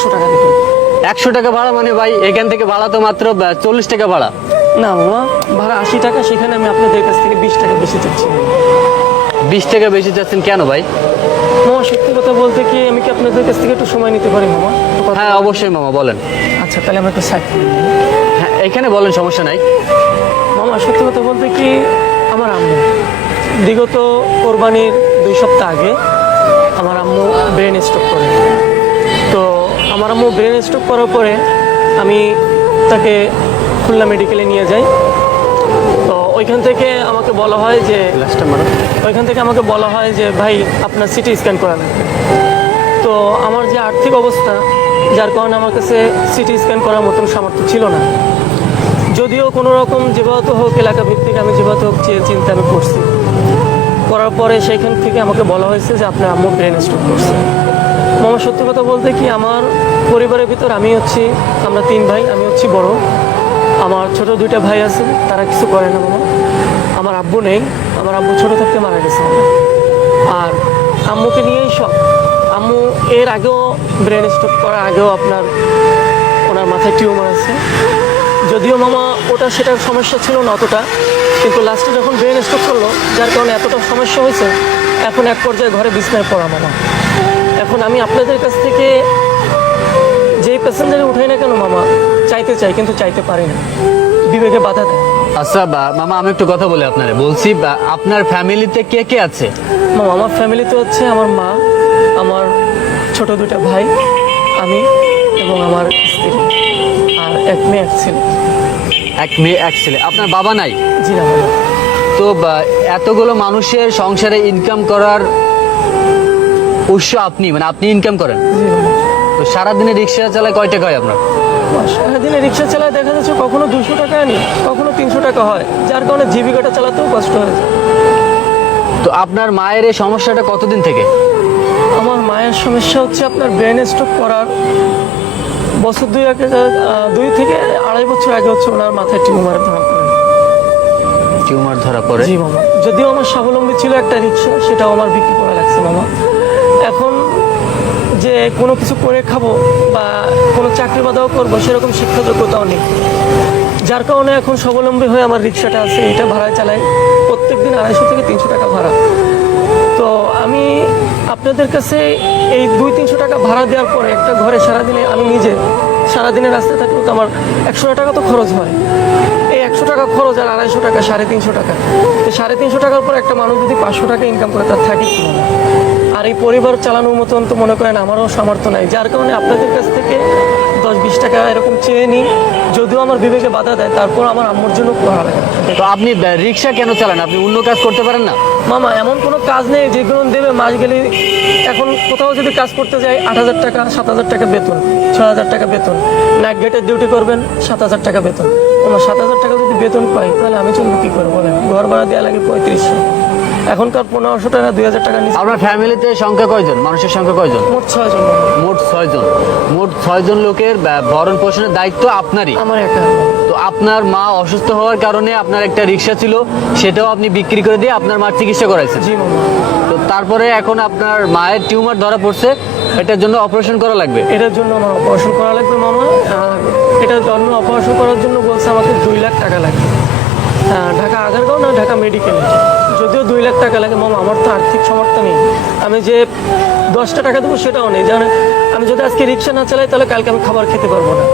100 টাকা দিবেন। 100 টাকা ভাড়া মানে ভাই এখান থেকে ভাড়া তো মাত্র 40 টাকা ভাড়া। না মামা, ভাড়া 80 টাকা, সেখানে আমি আপনাদের কাছ থেকে 20 টাকা বেশি চাচ্ছি। 20 টাকা বেশি চাচ্ছেন কেন ভাই? মামা সত্যি কথা বলতে কি, আমি কি আপনাদের কাছ থেকে একটু সময় নিতে পারি মামা? একটু কথা হ্যাঁ বলতে? অবশ্যই মামা বলেন। আচ্ছা তাহলে আমরা একটু সাইড করি। হ্যাঁ এখানে বলেন, সমস্যা নাই। মামা সত্যি কথা বলতে কি, আমার আম্মু বিগত কোরবানির 2 সপ্তাহ আগে আমার আম্মু ব্রেন স্ট্রোক করে। তো আমার আম্মু ব্রেন স্ট্রোক করার পরে আমি তাকে খুলনা মেডিকেলে নিয়ে যাই। তো ওইখান থেকে আমাকে বলা হয় যে ভাই আপনার সিটি স্ক্যান করা লাগবে। তো আমার যে আর্থিক অবস্থা, যার কারণে আমার কাছে সিটি স্ক্যান করার মতন সামর্থ্য ছিল না। যদিও কোনো রকম যেভাবে হোক এলাকা ভিত্তিক আমি যেভাবে হোক চিন্তা আমি করছি। করার পরে সেইখান থেকে আমাকে বলা হয়েছে যে আপনার আম্মু ব্রেন স্ট্রোক করছে। মামা সত্যি কথা বলতে কি, আমার পরিবারের ভিতর আমরা 3 ভাই, আমি হচ্ছি বড়। আমার ছোট 2টা ভাই আছে, তারা কিছু করে না মামা। আমার আব্বু নেই, আমার আব্বু ছোট থাকতে মারা গেছে মামা। আর আম্মুকে নিয়েই সব। আম্মু এর আগেও ব্রেন স্ট্রোক করার আগেও ওনার মাথায় টিউমার আছে। যদিও মামা সেটার সমস্যা ছিল না অতটা, কিন্তু লাস্টে যখন ব্রেন স্ট্রোক করলো, যার কারণে এতটা সমস্যা হয়েছে, এখন এক পর্যায়ে ঘরে বিছনায় পড়া মামা। এখন আমি আপনাদের কাছ থেকে যেই প্যাসেঞ্জারে উঠাই না কেন মামা, চাইতে চাই কিন্তু চাইতে পারি না, বিবেকে বাধা দেয়। আচ্ছা মামা আমি একটু কথা বলি বলছি আপনার ফ্যামিলিতে কে কে আছে? মামা আমার ফ্যামিলিতে হচ্ছে আমার মা, আমার ছোট 2টা ভাই, আমি এবং আমার স্ত্রী, আর 1 মেয়ে 1 ছেলে। 1 মেয়ে 1 ছেলে। আপনার বাবা নাই? জি না মামা। তো এতগুলো মানুষের সংসারে ইনকাম করার উৎস আপনি, মানে আপনি ইনকাম করেন? জি মামা। তো সারাদিনে রিক্সা চালায় কয় টাকা হয় আপনার? সারাদিনে রিক্সা চালায় দেখা যাচ্ছে কখনো 200 টাকা আনি, কখনো 300 টাকা হয়, যার কারণে জীবিকাটা চালাতেও কষ্ট হয়ে যায়। তো আপনার মায়ের এই সমস্যাটা কতদিন থেকে? আমার মায়ের সমস্যা হচ্ছে আপনার ব্রেন স্ট্রোক করার বছর 2 থেকে 2.5 বছর আগে হচ্ছে ওনার মাথায় টিউমার ধরা পড়ে। টিউমার ধরা পড়ে? জি মামা। যদিও আমার স্বাবলম্বী ছিল একটা রিক্সা, সেটাও আমার বিক্রি করা লাগছে মামা। এখন যে কোনো কিছু করে খাবো বা কোনো চাকরি বাদাও করবো সেরকম শিক্ষা যোগ্যতাও নেই, যার কারণে এখন স্বাবলম্বী হয়ে আমার রিক্সাটা আছে, এটা ভাড়ায় চালাই। প্রত্যেক দিন 250 থেকে 300 টাকা ভাড়া। তো আমি আপনাদের কাছে এই 200-300 টাকা ভাড়া দেওয়ার পরে একটা ঘরে সারাদিনে আমি নিজে সারাদিনের রাস্তায় থাকলেও তো আমার 100 টাকা তো খরচ হয়। এই 100 টাকা খরচ আর 250 টাকা 350 টাকা, তো 350 টাকার পর একটা মানুষ যদি 500 টাকা ইনকাম করে তার থাকে কি না? আর এই পরিবার চালানোর মতন তো মনে করেন আমারও সামর্থ্য নাই, যার কারণে আপনাদের কাছ থেকে 10-20 টাকা এরকম চেয়ে নিই। যদিও আমার বিবেকে বাধা দেয়, তারপর আমার আম্মুর জন্য করা লাগে। তো আপনি রিক্সা কেন চালান? আপনি অন্য কাজ করতে পারেন না? মামা এমন কোনো কাজ নেই যেগুলো দেবে মাস গেলে। এখন কোথাও যদি কাজ করতে যাই 8,000 টাকা, 7,000 টাকা বেতন, 6,000 টাকা বেতন। নাইট গেটের ডিউটি করবেন 7,000 টাকা বেতন। আমার 7,000 টাকা যদি বেতন পাই তাহলে আমি চলবো কী করে বলেন? ঘর ভাড়া দেওয়া লাগে 3500, এখনকার 1500 টাকা 2,000 টাকা নিচ্ছে। আপনার ফ্যামিলিতে সংখ্যা কয়জন? মানুষের সংখ্যা কয়জন? মোট 6 জন। মোট 6 জন। মোট 6 জন লোকের ভরণ পোষণের দায়িত্ব আপনারই? আমার একা। তো আপনার মা অসুস্থ হওয়ার কারণে আপনার একটা রিক্সা ছিল, সেটাও আপনি বিক্রি করে দিয়ে আপনার মার চিকিৎসা করাইছেন? জি মামা। তো তারপরে এখন আপনার মায়ের টিউমার ধরা পড়ছে, এটার জন্য অপারেশন করা লাগবে? এটার জন্য আমার অপারেশন করা লাগবে মামা। আর এটার জন্য অপারেশন করার জন্য বলছে আমাকে 2 লাখ টাকা লাগবে। ঢাকা আগারগাঁও না ঢাকা মেডিকেলে, যদিও 2 লাখ টাকা লাগে মামা। আমার তো আর্থিক সামর্থ্য নেই, আমি যে 10টা টাকা দেবো সেটাও নেই। জানেন, আমি যদি আজকে রিক্সা না চালাই তাহলে কালকে আমি খাবার খেতে পারবো না।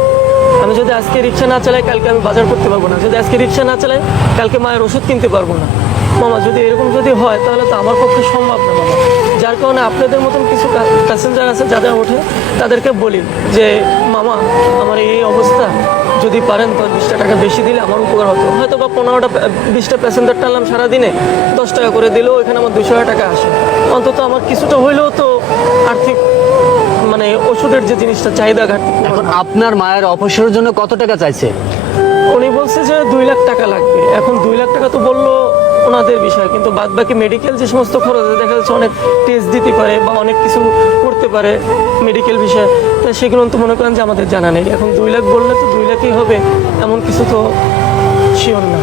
আমি যদি আজকে রিক্সা না চালাই কালকে আমি বাজার করতে পারবো না। যদি আজকে রিক্সা না চালাই কালকে মায়ের ওষুধ কিনতে পারবো না মামা। যদি এরকম হয় তাহলে তো আমার পক্ষে সম্ভব না মামা। যার কারণে আপনাদের মতন কিছু প্যাসেঞ্জার আছে যারা ওঠে, তাদেরকে বলি যে মামা আমার এই অবস্থা, যদি পারেন তো 20 টাকা বেশি দিলে আমার উপকার হতো। হয়তো বা 15-20টা প্যাসেঞ্জার টানলাম সারাদিনে, 10 টাকা করে দিলেও এখানে আমার 200 টাকা আসে। অন্তত আমার কিছুটা হইলেও তো আর্থিক, মানে ওষুধের যে জিনিসটা চাহিদা ঘাটতি। এখন আপনার মায়ের অপারেশনের জন্য কত টাকা চাইছে? উনি বলছে যে 2 লাখ টাকা লাগবে। এখন 2 লাখ টাকা তো বললো ওনাদের বিষয়, কিন্তু বাদ বাকি মেডিকেল যে সমস্ত খরচ দেখা যাচ্ছে অনেক টেস্ট দিতে পারে বা অনেক কিছু করতে পারে মেডিকেল বিষয়ে, তাই সেগুলো তো মনে করেন যে আমাদের জানা নেই। এখন 2 লাখ বললে তো 2 লাখই হবে এমন কিছু তো শিওর না।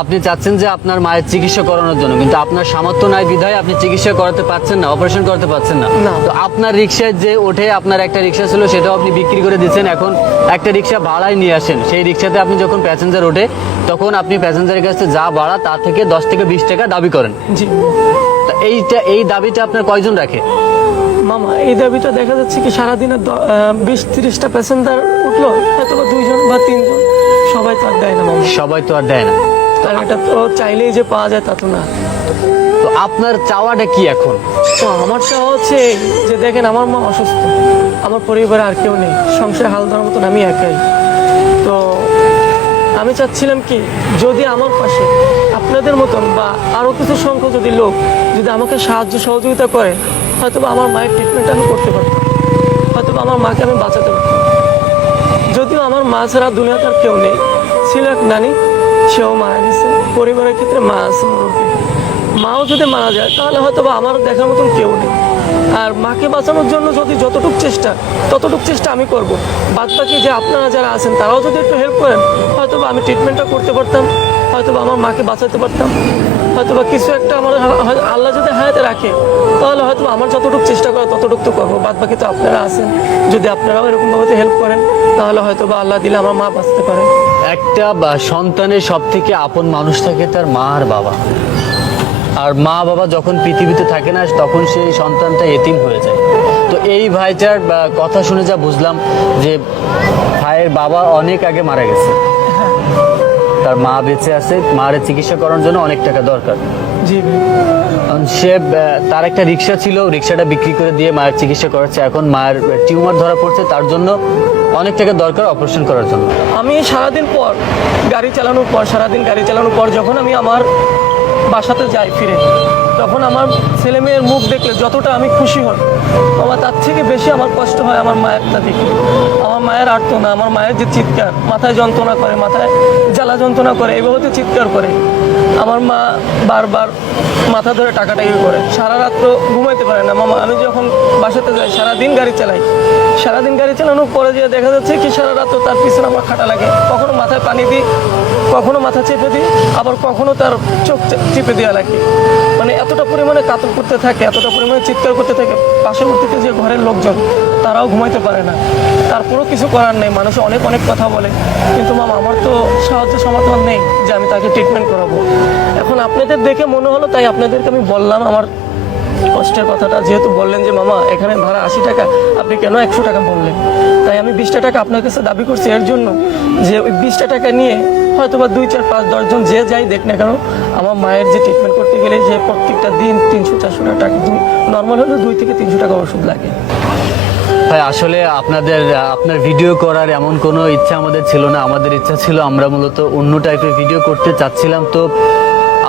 আপনি চাচ্ছেন যে আপনার মায়ের চিকিৎসা করানোর জন্য, কিন্তু আপনার সামর্থ্য নাই বিধায় আপনি চিকিৎসা করাতে পারছেন না, অপারেশন করতে পারছেন না। না। তো আপনার রিক্সায় যে ওঠে, আপনার একটা রিক্সা ছিল সেটাও আপনি বিক্রি করে দিচ্ছেন, এখন একটা রিক্সা ভাড়ায় নিয়ে আসেন। সেই রিক্সাতে আপনি যখন প্যাসেঞ্জার ওঠে তখন আপনি প্যাসেঞ্জারের কাছে যা ভাড়া তার থেকে 10 থেকে 20 টাকা দাবি করেন। জি তা এই দাবিটা আপনার কয়জন রাখে? মামা, এই দাবিটা দেখা যাচ্ছে কি সারাদিনে 20-30টা প্যাসেঞ্জার উঠলো, হয়তো বা 2জন বা 3জন, সবাই তো আর দেয় না মামা। সবাই তো আর দেয় না। আর এটা তো চাইলেই যে পাওয়া যায় তা তো না। তো আপনার চাওয়াটা কি এখন? তো আমার চাওয়া হচ্ছে এই যে দেখেন আমার মা অসুস্থ, আমার পরিবারে আর কেউ নেই, সংসারে হাল ধরার মতন আমি একাই। তো আমি চাচ্ছিলাম কি যদি আমার পাশে আপনাদের মতন বা আরও কিছু সংখ্যক যদি লোক যদি আমাকে সাহায্য সহযোগিতা করে, হয়তো বা আমার মায়ের ট্রিটমেন্ট আমি করতে পারতাম, হয়তো বা আমার মাকে আমি বাঁচাতে পারতাম। যদিও আমার মা ছাড়া দুনিয়াতে আর কেউ নেই, ছিল এক নানি, সেও মারা গেছে। পরিবারের ক্ষেত্রে মা আছে মুরব্বী, মাও যদি মারা যায় তাহলে হয়তো বা আমার দেখার মতন কেউ নেই। আর মাকে বাঁচানোর জন্য যদি যতটুকু চেষ্টা ততটুকু চেষ্টা আমি করব। বাদ বাকি যে আপনারা যারা আছেন তারাও যদি একটু হেল্প করেন, হয়তো বা আমি ট্রিটমেন্টটা করতে পারতাম, হয়তো বা আমার মাকে বাঁচাতে পারতাম, হয়তো বা কিছু একটা আমার আল্লাহ যদি হায়াতে রাখে তাহলে হয়তো আমার যতটুকু চেষ্টা করা ততটুকু তো করবো। বাদ বাকি তো আপনারা আছেন, যদি আপনারাও এরকমভাবে হেল্প করেন তাহলে হয়তো বা আল্লাহ দিলে আমার মা বাঁচতে পারে। একটা সন্তানের সব থেকে আপন মানুষ থাকে তার মা আর বাবা। আর মা বাবা যখন পৃথিবীতে থাকে না তখন সেই সন্তানটা এতিম হয়ে যায়। তো এই ভাইটার কথা শুনে যা বুঝলাম যে ভাইয়ের বাবা অনেক আগে মারা গেছে, তার মা বেঁচে আছে, মায়ের চিকিৎসা করার জন্য অনেক টাকা দরকার। জি ভাই। সে তার একটা রিক্সা ছিল, রিক্সাটা বিক্রি করে দিয়ে মায়ের চিকিৎসা করাচ্ছে। এখন মায়ের টিউমার ধরা পড়ছে, তার জন্য অনেক টাকা দরকার অপারেশন করার জন্য। আমি সারাদিন পর সারাদিন গাড়ি চালানোর পর যখন আমি আমার বাসাতে যাই ফিরে, তখন আমার ছেলে মেয়ের মুখ দেখলে যতটা আমি খুশি হই, বাবা তার থেকে বেশি আমার কষ্ট হয় আমার মায়েরটা দেখে। আমার মায়ের আর্তনা, আমার মায়ের যে চিৎকার, মাথায় যন্ত্রণা করে, মাথায় জ্বালা যন্ত্রণা করে, এইভাবে তো চিৎকার করে। আমার মা বারবার মাথা ধরে টাকাটাকি করে, সারা রাত্র ঘুমাইতে পারে না। মামা আমি যখন বাসাতে যাই সারাদিন গাড়ি চালাই, সারাদিন গাড়ি চালানোর পরে যে দেখা যাচ্ছে কি সারা রাত্র তার পিছনে আমার খাটা লাগে, কখনো মাথায় পানি দিই, কখনো মাথা চেপে দিই, আবার কখনো তার চোখ চেপে দেওয়া লাগে। মানে এতটা পরিমাণে কাতর করতে থাকে, এতটা পরিমাণে চিৎকার করতে থাকে, পার্শ্ববর্তীতে যে ঘরের লোকজন তারাও ঘুমাইতে পারে না। তারপরেও কিছু করার নেই, মানুষ অনেক অনেক কথা বলে, কিন্তু মামা আমার তো সাহায্য সমর্থন নেই যে আমি তাকে ট্রিটমেন্ট করাবো। এখন আপনাদের দেখে মনে হলো তাই আপনাদেরকে আমি বললাম আমার কষ্টের কথাটা। যেহেতু বললেন যে মামা এখানে ভাড়া 80 টাকা, আপনি কেন 100 টাকা বললেন, তাই আমি 20টা টাকা আপনার কাছে দাবি করছি এর জন্য যে ওই 20টা টাকা নিয়ে হয়তো বা 2, 4, 5, 10 জন যে যাই দেখ না কেন, আমার মায়ের যে ট্রিটমেন্ট করতে গেলে যে প্রত্যেকটা দিন 300-400 টাকা, নর্মাল হলে 2 থেকে 300 টাকা ওষুধ লাগে। ভাই আসলে আপনার ভিডিও করার এমন কোনো ইচ্ছা আমাদের ছিল না। আমাদের ইচ্ছা ছিল আমরা মূলত অন্য টাইপের ভিডিও করতে চাচ্ছিলাম। তো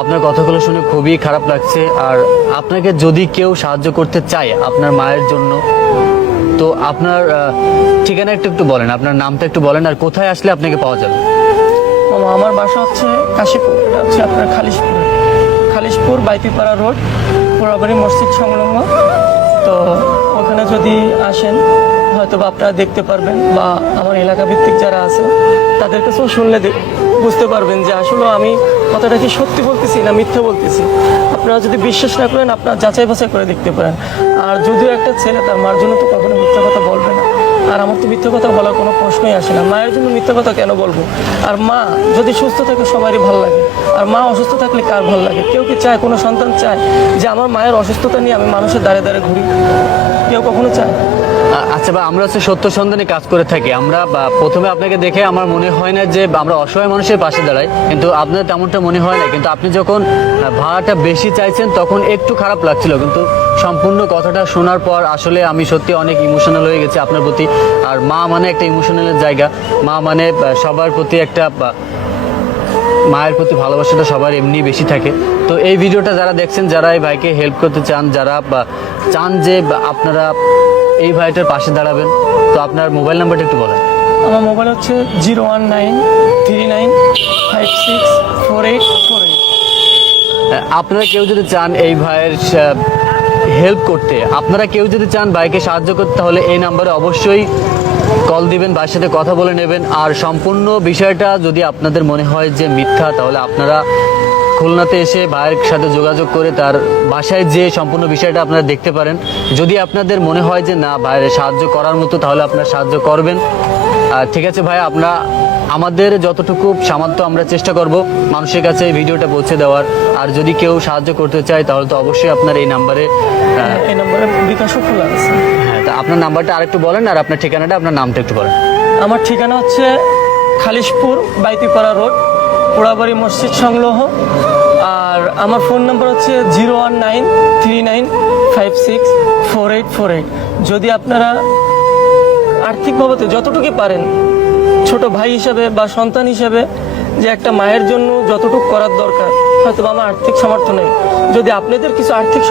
আপনার কথাগুলো শুনে খুবই খারাপ লাগছে। আর আপনাকে যদি কেউ সাহায্য করতে চায় আপনার মায়ের জন্য, তো আপনার ঠিকানা একটু বলেন, আপনার নামটা একটু বলেন, আর কোথায় আসলে আপনাকে পাওয়া যাবে? মামা আমার বাসা হচ্ছে কাশীপুর, এটা হচ্ছে আপনার খালিশপুর বাইপিপাড়া রোড, পোড়াবাড়ি মসজিদ সংলগ্ন। তো ওখানে যদি আসেন হয়তো বা আপনারা দেখতে পারবেন, বা আমার এলাকা ভিত্তিক যারা আছে তাদের কাছেও শুনলে বুঝতে পারবেন যে আসলে আমি কথাটা কি সত্যি বলতেছি না মিথ্যা বলতেছি। আপনারা যদি বিশ্বাস না করেন আপনারা যাচাই বাছাই করে দেখতে পারেন। আর যদিও একটা ছেলে তার মার জন্য তো কখনো মিথ্যা কথা বলবে না, আর আমার তো মিথ্যা কথা বলার কোনো প্রশ্নই আসে না। মায়ের জন্য মিথ্যা কথা কেন বলবো? আর মা যদি সুস্থ থাকে সবারই ভালো লাগে, আর মা অসুস্থ থাকলে কার ভালো লাগে? কেউ কি চায়, কোনো সন্তান চায় যে আমার মায়ের অসুস্থতা নিয়ে আমি মানুষের দ্বারে দ্বারে ঘুরি? কেউ কখনো চায়? আচ্ছা ভাই, আমরা হচ্ছে সত্য সন্ধানে কাজ করে থাকি। আমরা প্রথমে আপনাকে দেখে আমার মনে হয় না যে আমরা অসহায় মানুষের পাশে দাঁড়াই, কিন্তু আপনার তেমনটা মনে হয় না। কিন্তু আপনি যখন ভাড়াটা বেশি চাইছেন তখন একটু খারাপ লাগছিল, কিন্তু সম্পূর্ণ কথাটা শোনার পর আসলে আমি সত্যি অনেক ইমোশনাল হয়ে গেছি আপনার প্রতি। আর মা মানে একটা ইমোশনালের জায়গা, মা মানে সবার প্রতি একটা মায়ের প্রতি ভালোবাসাটা সবার এমনি বেশি থাকে। তো এই ভিডিওটা যারা দেখছেন, যারা এই ভাইকে হেল্প করতে চান, যারা চান যে আপনারা এই ভাইটার পাশে দাঁড়াবেন, তো আপনার মোবাইল নাম্বারটা একটু বলেন। আমার মোবাইল হচ্ছে 01939564848। আপনারা কেউ যদি চান এই ভাইয়ের হেল্প করতে, আপনারা কেউ যদি চান ভাইকে সাহায্য করতে, তাহলে এই নাম্বারে অবশ্যই কল দিবেন, ভাইয়ের সাথে কথা বলে নেবেন। আর সম্পূর্ণ বিষয়টা যদি আপনাদের মনে হয় যে মিথ্যা, তাহলে আপনারা খুলনাতে এসে ভাইয়ের সাথে যোগাযোগ করে তার বাসায় যে সম্পূর্ণ বিষয়টা আপনারা দেখতে পারেন। যদি আপনাদের মনে হয় যে না ভাইয়ের সাহায্য করার মতো, তাহলে আপনারা সাহায্য করবেন। ঠিক আছে ভাই, আমরা আমাদের যতটুকু সামর্থ্য আমরা চেষ্টা করব মানুষের কাছে এই ভিডিওটা পৌঁছে দেওয়ার। আর যদি কেউ সাহায্য করতে চায় তাহলে তো অবশ্যই আপনার এই নাম্বারে এই নম্বরে বিকাশও খোলা আছে। হ্যাঁ, তা আপনার নাম্বারটা আরেকটু বলেন, আর আপনার ঠিকানাটা, আপনার নামটা একটু বলেন। আমার ঠিকানা হচ্ছে খালিশপুর বাইতিপাড়া রোড, পোড়াবাড়ি মসজিদ সংলগ্ন। আর আমার ফোন নাম্বার হচ্ছে 01939564848। যদি আপনারা আর্থিকভাবে যতটুকু পারেন, ছোট ভাই হিসাবে বা সন্তান হিসাবে, যে একটা মায়ের জন্য যতটুকু করার দরকার, হয়তো আমার আর্থিক সামর্থ্য নেই, যদি আপনাদের কিছু আর্থিক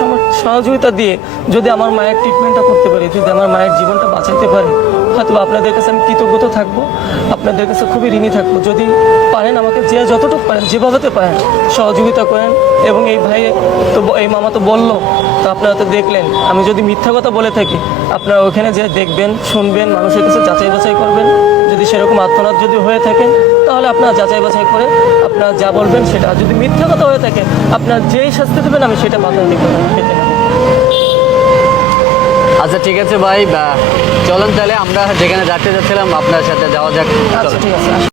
সহযোগিতা দিয়ে যদি আমার মায়ের ট্রিটমেন্টটা করতে পারি, যদি আমার মায়ের জীবনটা বাঁচাইতে পারি, হয়তো আপনাদের কাছে আমি কৃতজ্ঞ থাকবো, আপনাদের কাছে খুবই ঋণী থাকবো। যদি পারেন আমাকে যে যতটুকু পারেন, যেভাবে পারেন সহযোগিতা করেন। এবং এই ভাই তো, এই মামা তো বললো, তো আপনারা তো দেখলেন, আমি যদি মিথ্যা কথা বলে থাকি, আপনারা ওখানে যে দেখবেন, শুনবেন, মানুষের কাছে যাচাই বাছাই করবেন। যদি সেরকম আত্মনাদ যদি হয়ে থাকেন, তাহলে আপনারা যাচাই বাছাই করে আপনারা যা বলবেন সেটা। আর যদি মিথ্যা কথা হয়ে থাকে, আপনার যেই শাস্তি দেবেন আমি সেটা বাধা পেতে নেব। আচ্ছা ঠিক আছে ভাই, চলেন তাহলে আমরা যেখানে যাচ্ছিলাম আপনার সাথে যাওয়া যাক। আচ্ছা ঠিক আছে।